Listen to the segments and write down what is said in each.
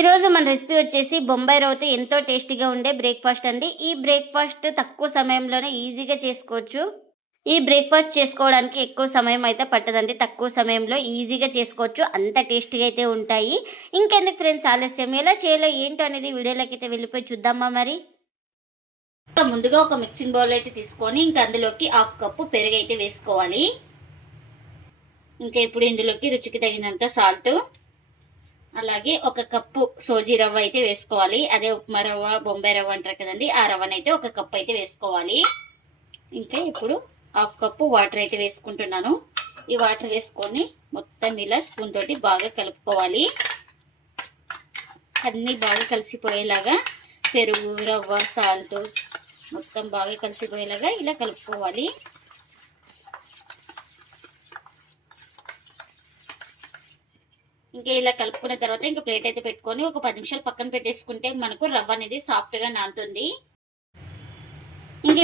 ఈరోజు మన రెసిపీ వచ్చేసి బొంబాయి రవ్వతో ఎంతో టేస్టీగా ఉండే బ్రేక్‌ఫాస్ట్ అండి. ఈ బ్రేక్‌ఫాస్ట్ తక్కువ సమయంలోనే ఈజీగా చేసుకోవచ్చు. ఈ బ్రేక్‌ఫాస్ట్ చేసుకోవడానికి ఎక్కువ సమయం అయితే పట్టదండి. తక్కువ సమయంలో ఈజీగా చేసుకోవచ్చు. అంత టేస్టీగా అయితే ఉంటాయి. ఇంకెందుకు ఫ్రెండ్స్ ఆలస్యం, ఎలా చేయాలో ఏంటో అనేది వీడియోలోకైతే వెళ్ళిపోయి చూద్దామా మరి? ముందుగా ఒక మిక్సింగ్ బౌల్ అయితే తీసుకొని అందులోకి హాఫ్ కప్పు పెరుగైతే వేసుకోవాలి. ఇప్పుడు ఇందులోకి రుచికి తగినంత సాల్ట్, అలాగే ఒక కప్పు సోజీ రవ్వ అయితే వేసుకోవాలి. అదే ఉప్మా రవ్వ, బొంబాయి రవ్వ అంటారు కదండి, ఆ రవ్వనైతే ఒక కప్పు అయితే వేసుకోవాలి. ఇప్పుడు హాఫ్ కప్పు వాటర్ అయితే వేసుకుంటున్నాను. ఈ వాటర్ వేసుకొని మొత్తం ఇలా స్పూన్ తోటి బాగా కలుపుకోవాలి. అన్నీ బాగా కలిసిపోయేలాగా పెరుగు, రవ్వ, సాల్ట్ మొత్తం బాగా కలిసిపోయేలాగా ఇలా కలుపుకోవాలి. ఇలా కలుపుకున్న తర్వాత ప్లేట్ అయితే పెట్టుకొని ఒక 10 నిమిషాలు పక్కన పెట్టేసుకుంటే మనకు రవ్వ అనేది సాఫ్ట్గా నానుతుంది.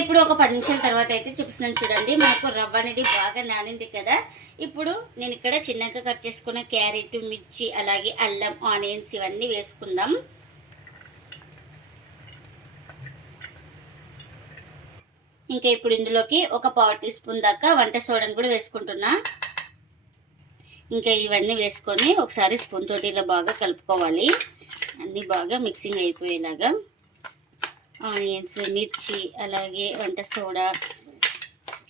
ఇప్పుడు ఒక 10 నిమిషాల తర్వాత అయితే చూపిస్తున్నాను చూడండి. మనకు రవ్వ అనేది బాగా నానింది కదా. ఇప్పుడు నేను ఇక్కడ చిన్నగా కట్ చేసుకున్న క్యారెట్, మిర్చి, అలాగే అల్లం, ఆనియన్స్ ఇవన్నీ వేసుకుందాం. ఇప్పుడు ఇందులోకి ఒక 1/4 టీ స్పూన్ దాకా వంట సోడాను కూడా వేసుకుంటున్నా. ఇవన్నీ వేసుకొని ఒకసారి స్పూన్ తోటి ఇలా బాగా కలుపుకోవాలి. అన్నీ బాగా మిక్సింగ్ అయిపోయేలాగా ఆనియన్స్, మిర్చి, అలాగే వంట సోడా,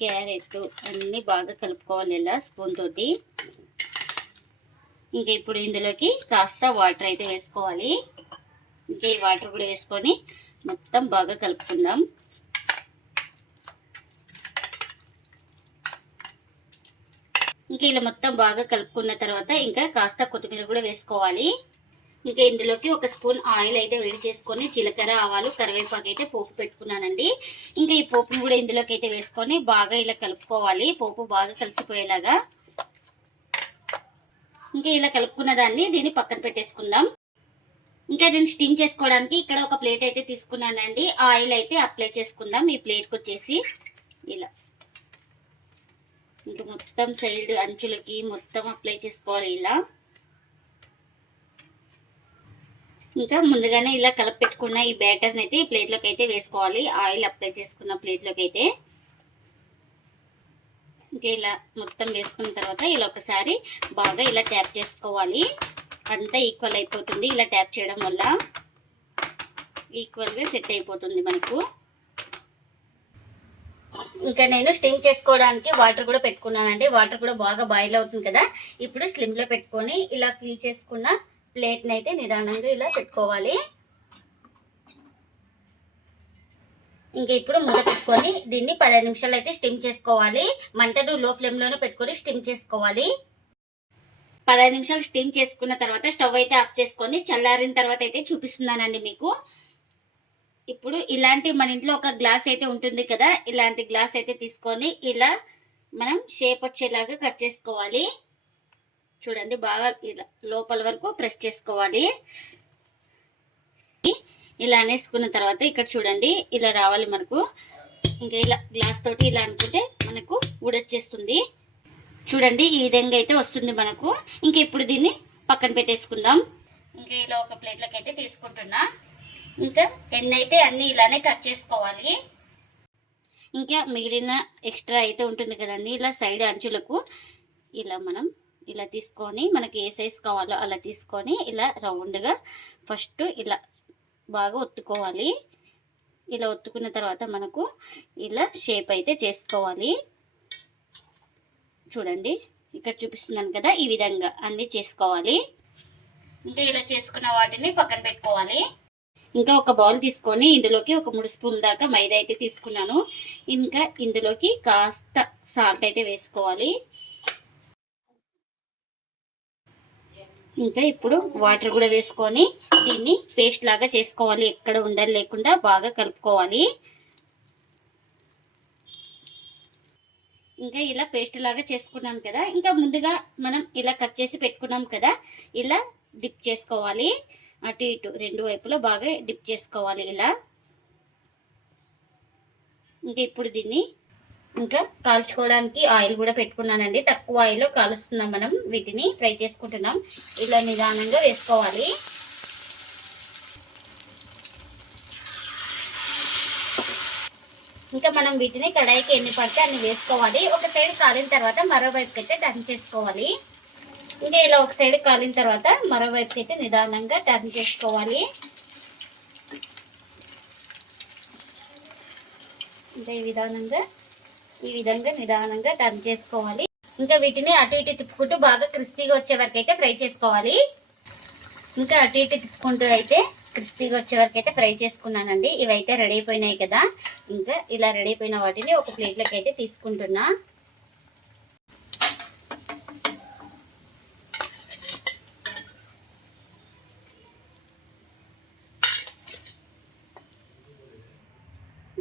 క్యారెట్ అన్నీ బాగా కలుపుకోవాలి ఇలా స్పూన్ తోటి. ఇప్పుడు ఇందులోకి కాస్త వాటర్ అయితే వేసుకోవాలి. ఈ వాటర్ కూడా వేసుకొని మొత్తం బాగా కలుపుకుందాం. ఇలా మొత్తం బాగా కలుపుకున్న తర్వాత కాస్త కొత్తిమీర కూడా వేసుకోవాలి. ఇందులోకి ఒక స్పూన్ ఆయిల్ అయితే వేడి చేసుకొని జీలకర్ర, ఆవాలు, కరివేపాకు అయితే పోపు పెట్టుకున్నానండి. ఈ పోపును కూడా ఇందులోకి అయితే వేసుకొని బాగా ఇలా కలుపుకోవాలి. పోపు బాగా కలిసిపోయేలాగా. ఇలా కలుపుకున్న దీన్ని పక్కన పెట్టేసుకుందాం. నేను స్టీమ్ చేసుకోవడానికి ఇక్కడ ఒక ప్లేట్ అయితే తీసుకున్నానండి. ఆయిల్ అయితే అప్లై చేసుకుందాం. ఈ ప్లేట్కి వచ్చేసి ఇలా మొత్తం సైడ్ అంచులకి మొత్తం అప్లై చేసుకోవాలి. ఇలా ముందుగానే ఇలా కలిపి పెట్టుకున్న ఈ బ్యాటర్ని అయితే ఈ ప్లేట్లోకి అయితే వేసుకోవాలి. ఆయిల్ అప్లై చేసుకున్న ప్లేట్లోకి అయితే ఇలా మొత్తం వేసుకున్న తర్వాత ఇలా ఒకసారి బాగా ఇలా ట్యాప్ చేసుకోవాలి. అంతా ఈక్వల్ అయిపోతుంది. ఇలా ట్యాప్ చేయడం వల్ల ఈక్వల్గా సెట్ అయిపోతుంది మనకు. నేను స్టీమ్ చేసుకోవడానికి వాటర్ కూడా పెట్టుకున్నానండి. వాటర్ కూడా బాగా బాయిల్ అవుతుంది కదా. ఇప్పుడు స్లిమ్లో పెట్టుకొని ఇలా ఫిల్ చేసుకున్న ప్లేట్ని అయితే నిదానంగా ఇలా పెట్టుకోవాలి. ఇప్పుడు మూత పెట్టుకొని దీన్ని 15 నిమిషాలు అయితే స్టీమ్ చేసుకోవాలి. మంటను లో ఫ్లేమ్లోనే పెట్టుకొని స్టీమ్ చేసుకోవాలి. 15 నిమిషాలు స్టీమ్ చేసుకున్న తర్వాత స్టవ్ అయితే ఆఫ్ చేసుకొని చల్లారిన తర్వాత అయితే చూపిస్తున్నానండి మీకు. ఇప్పుడు ఇలాంటి మన ఇంట్లో ఒక గ్లాస్ అయితే ఉంటుంది కదా, ఇలాంటి గ్లాస్ అయితే తీసుకొని ఇలా మనం షేప్ వచ్చేలాగా కట్ చేసుకోవాలి. చూడండి బాగా ఇలా లోపల వరకు ప్రెస్ చేసుకోవాలి. ఇలా అనేసుకున్న తర్వాత ఇక్కడ చూడండి ఇలా రావాలి మనకు. ఇలా గ్లాస్ తోటి ఇలా అనుకుంటే మనకు ఊడొచ్చేస్తుంది. చూడండి ఈ విధంగా అయితే వస్తుంది మనకు. ఇప్పుడు దీన్ని పక్కన పెట్టేసుకుందాం. ఇలా ఒక ప్లేట్లోకి అయితే తీసుకుంటున్నా. ఎన్ని అయితే అన్నీ ఇలానే కట్ చేసుకోవాలి. మిగిలిన ఎక్స్ట్రా అయితే ఉంటుంది కదండి, ఇలా సైడ్ అంచులకు ఇలా మనం ఇలా తీసుకొని మనకి ఏ సైజ్ కావాలో అలా తీసుకొని ఇలా రౌండ్గా ఫస్ట్ ఇలా బాగా ఒత్తుకోవాలి. ఇలా ఒత్తుకున్న తర్వాత మనకు ఇలా షేప్ అయితే చేసుకోవాలి. చూడండి ఇక్కడ చూపిస్తున్నాను కదా, ఈ విధంగా అన్నీ చేసుకోవాలి. ఇలా చేసుకున్న వాటిని పక్కన పెట్టుకోవాలి. ఒక బౌల్ తీసుకొని ఇందులోకి ఒక 3 స్పూన్ల దాకా మైదా అయితే తీసుకున్నాను. ఇందులోకి కాస్త సాల్ట్ అయితే వేసుకోవాలి. ఇప్పుడు వాటర్ కూడా వేసుకొని దీన్ని పేస్ట్ లాగా చేసుకోవాలి. ఎక్కడ ఉండలు లేకుండా బాగా కలుపుకోవాలి. ఇలా పేస్ట్ లాగా చేసుకున్నాం కదా. ముందుగా మనం ఇలా కట్ చేసి పెట్టుకున్నాం కదా, ఇలా డిప్ చేసుకోవాలి. అటు ఇటు రెండు వైపులా బాగా డిప్ చేసుకోవాలి ఇలా. ఇప్పుడు దీన్ని కాల్చుకోవడానికి ఆయిల్ కూడా పెట్టుకున్నానండి. తక్కువ ఆయిల్లో కాలుస్తున్నాం మనం, వీటిని ఫ్రై చేసుకుంటున్నాం. ఇలా నిదానంగా వేసుకోవాలి. ఇంకా మనం వీటిని కడాయికి ఎన్ని పడితే అన్ని వేసుకోవాలి. ఒక సైడ్ కాలిన తర్వాత మరోవైపుకి అయితే టర్న్ చేసుకోవాలి. ఇంకా ఇలా ఒక సైడ్ కాలిన తర్వాత మరోవైపుకి అయితే నిదానంగా టర్న్ చేసుకోవాలి. ఇంకా ఈ విధంగా నిదానంగా టర్న్ చేసుకోవాలి. ఇంకా వీటిని అటు ఇటు తిప్పుకుంటూ బాగా క్రిస్పీగా వచ్చే వరకు అయితే ఫ్రై చేసుకోవాలి. ఇంకా అటు ఇటు తిప్పుకుంటూ అయితే క్రిస్పీగా వచ్చే వరకు అయితే ఫ్రై చేసుకున్నానండి. ఇవైతే రెడీ అయిపోయినాయి కదా. ఇంకా ఇలా రెడీ అయిపోయిన వాటిని ఒక ప్లేట్లోకి అయితే తీసుకుంటున్నా.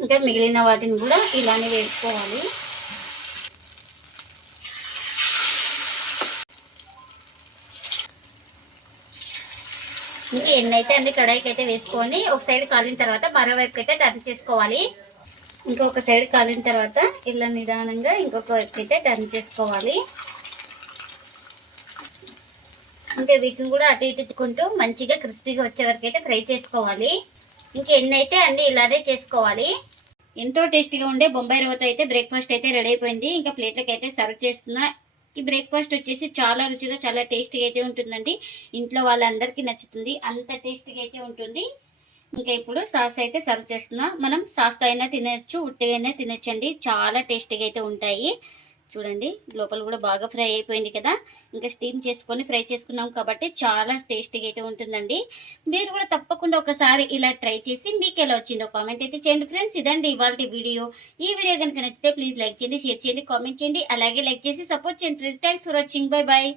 ఇంకా మిగిలిన వాటిని కూడా ఇలానే వేసుకోవాలి. ఇంకా ఎన్ని అయితే అన్ని కడాయికి అయితే వేసుకొని ఒక సైడ్ కాలిన తర్వాత మరోవైపుకి అయితే టర్న్ చేసుకోవాలి. ఇంకొక సైడ్ కాలిన తర్వాత ఇలా నిదానంగా ఇంకొక వైపు అయితే టర్న్ చేసుకోవాలి. ఇంకా వీటిని కూడా అటు ఇటు తిట్టుకుంటూ మంచిగా క్రిస్పీగా వచ్చే వరకు అయితే ఫ్రై చేసుకోవాలి. ఇంకా ఎన్ని అయితే అన్ని ఇలానే చేసుకోవాలి. ఎంతో టేస్టీగా ఉండే బొంబాయి రవ్వతో అయితే బ్రేక్ఫాస్ట్ అయితే రెడీ అయిపోయింది. ఇంకా ప్లేట్లకి అయితే సర్వ్ చేస్తున్నా. ఈ బ్రేక్ఫాస్ట్ వచ్చేసి చాలా రుచిగా చాలా టేస్టీగా అయితే ఉంటుందండి. ఇంట్లో వాళ్ళందరికీ నచ్చుతుంది, అంత టేస్టీగా అయితే ఉంటుంది. ఇంకా ఇప్పుడు సాస్ అయితే సర్వ్ చేస్తున్నా. మనం సాస్తో అయినా తినచ్చు, ఉట్టిగా తినచ్చండి. చాలా టేస్టీగా అయితే ఉంటాయి. చూడండి లోపల కూడా బాగా ఫ్రై అయిపోయింది కదా. ఇంకా స్టీమ్ చేసుకొని ఫ్రై చేసుకున్నాం కాబట్టి చాలా టేస్టీగా అయితే ఉంటుందండి. మీరు కూడా తప్పకుండా ఒకసారి ఇలా ట్రై చేసి మీకు ఎలా వచ్చిందో కామెంట్ అయితే చేయండి ఫ్రెండ్స్. ఇదండి ఇవాళ వీడియో. ఈ వీడియో కనుక నచ్చితే ప్లీజ్ లైక్ చేయండి, షేర్ చేయండి, కామెంట్ చేయండి. అలాగే లైక్ చేసి సపోర్ట్ చేయండి friends. Thanks for watching. Bye bye.